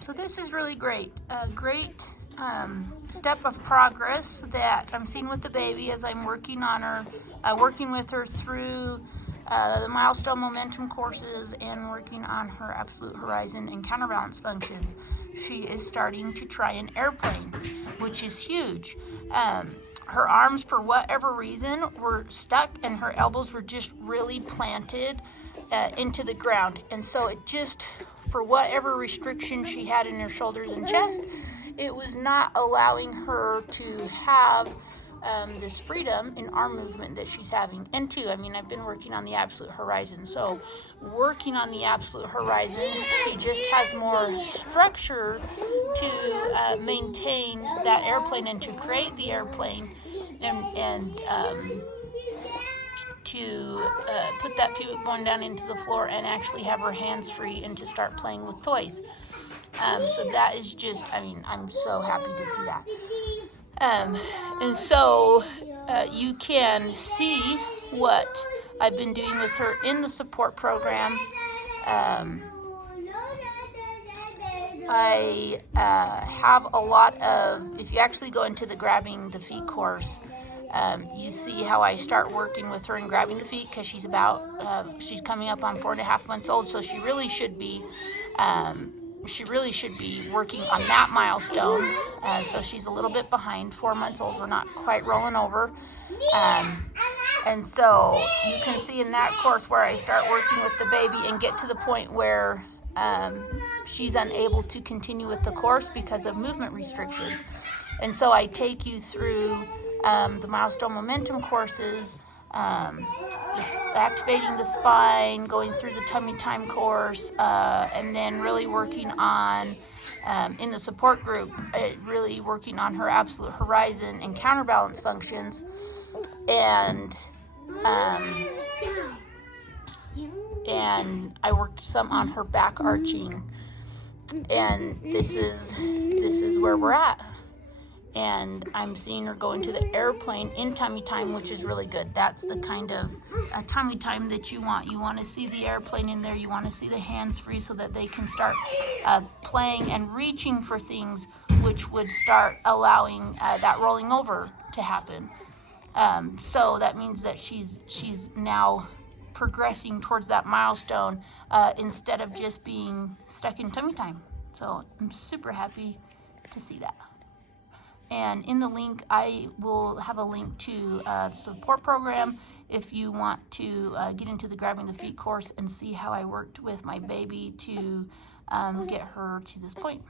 So this is really great. A great step of progress that I'm seeing with the baby as I'm working on her, working with her through the milestone momentum courses and working on her absolute horizon and counterbalance functions. She is starting to try an airplane, which is huge. Her arms, for whatever reason, were stuck and her elbows were just really planted into the ground. And so it just, for whatever restriction she had in her shoulders and chest, it was not allowing her to have this freedom in arm movement that she's having. And two, I mean, I've been working on the absolute horizon. So working on the absolute horizon, she just has more structure to maintain that airplane and to create the airplane and to put that pubic bone down into the floor and actually have her hands free and to start playing with toys. So that is just, I mean, I'm so happy to see that. And so you can see what I've been doing with her in the support program. I have a lot of, if you actually go into the grabbing the feet course, you see how I start working with her and grabbing the feet because she's coming up on 4.5 months old, so she really should be working on that milestone. So she's a little bit behind, 4 months old. We're not quite rolling over. And so you can see in that course where I start working with the baby and get to the point where she's unable to continue with the course because of movement restrictions. And so I take you through the milestone momentum courses, just activating the spine, going through the tummy time course, and then really working on, in the support group, really working on her absolute horizon and counterbalance functions. And I worked some on her back arching. And this is where we're at. And I'm seeing her go into the airplane in tummy time, which is really good. That's the kind of tummy time that you want. You want to see the airplane in there. You want to see the hands free so that they can start playing and reaching for things, which would start allowing that rolling over to happen. So that means that she's now progressing towards that milestone instead of just being stuck in tummy time. So I'm super happy to see that. And in the link, I will have a link to the support program if you want to get into the grabbing the feet course and see how I worked with my baby to get her to this point.